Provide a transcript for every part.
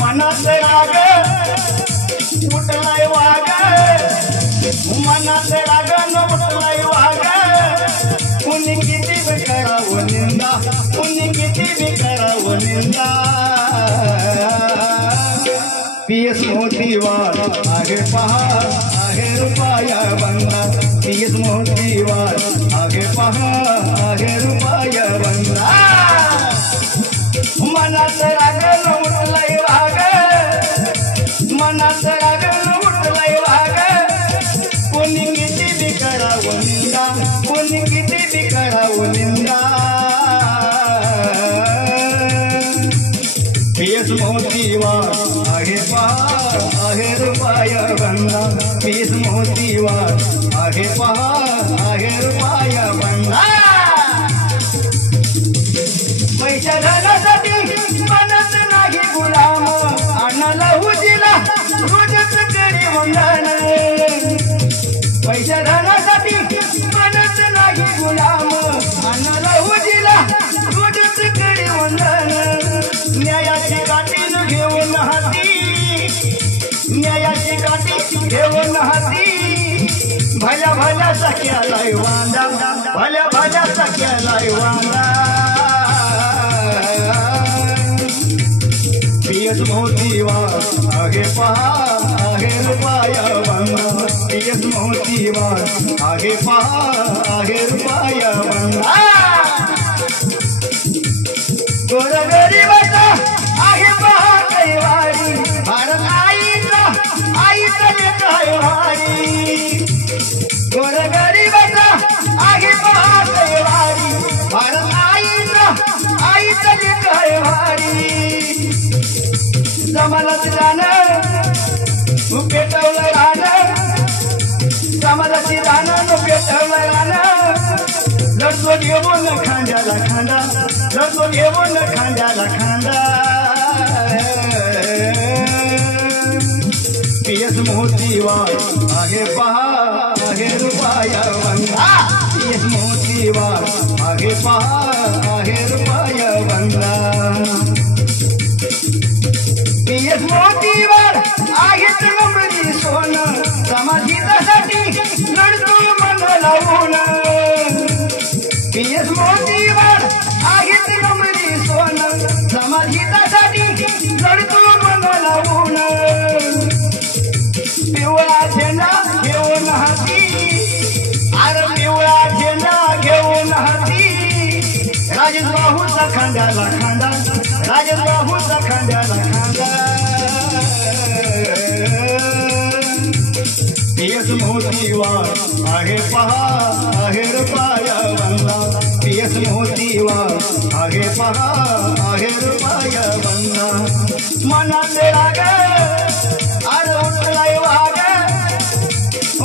मनात राग उठलाय वाग, मनात राग न उठलाय वाग, कुणी किती बी करावं निंदा, कुणी किती बी करावं निंदा। पीएस मोतीवार आगे पहा आहे रुपया बंगला, पीएस मोतीवार आगे पहा आहे रुपया बंगला। मनात राग न उठलाय वाग, मनात राग न उठलाय वाग, कोणी किती बी करावं निंदा, कोणी किती बी करावं निंदा। पीएस मोतीवार आगे पहा आहे रुपया बंगला, पीएस मोतीवार आगे पहा आहे रुपया बंगला। पैसा धनासाठी बनत नाही गुलाम, अण्णाला हुजीला रोजच करी वंदन। पैसा धनासाठी बनत नाही गुलाम, अण्णाला हुजीला रोजच करी वंदन। न्यायाची काठी घेऊन हाती, न्यायाची काठी घेऊन हाती, भल्या भल्या सख्यालाय वांदा, भल्या भल्या सख्यालाय वांदा। पीएस मोतीवार आगे पहा आहे रुपया बंगला, पीएस मोतीवार आगे पहा आहे रुपया बंगला। गोरगरिबाचा आहे पहा कैवारी, भारत आईचा आईचा लेक आहे वारी। गोरगरिबाचा आहे पहा कैवारी, भारत आईचा आईचा लेक आहे वारी। समाजात राहणं तू पेटवलं राहणं, समाजाची राहणं तू पेटवलं राहणं, लढतो घेऊन खांद्याला खांदा, लढतो घेऊन खांद्याला खांदा। पीएस मोतीवार आगे पहा आहे रुपया बंगला, पीएस मोतीवार आगे पहा आहे रुपया बंगला। पीएस मोतीवार आहेत नंबरी सोनं, समाजहितासाठी लढतो मन लावून। पीएस मोतीवार आहेत नंबरी सोनं, समाजहितासाठी लढतो मन लावून। पिवळा झेंडा घेऊन हाती, अरे पिवळा झेंडा घेऊन हाती, राजेश बाहूचा खांद्याला खांदा, राजेश बाहूचा खांद्याला खांदा। पीएस मोतीवार आगे पहा आहे रुपया बंगला, पीएस मोतीवार आगे पहा आहे रुपया बंगला। मनात राग अरे उठलाय वाग,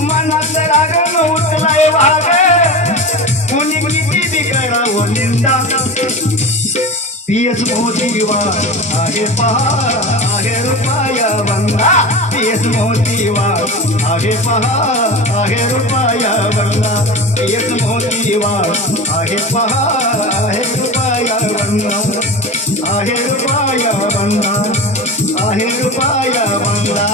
मनात राग न उठलाय वाग, कोणी किती बी करावं निंदा। पीएस मोतीवार आगे पहा आहे रुपया बंगला, पीएस मोतीवार आगे पहा आहे रुपया बंगला, पीएस मोतीवार आगे पहा आहे रुपया बंगला, आहे रुपया बंगला, आहे रुपया बंगला।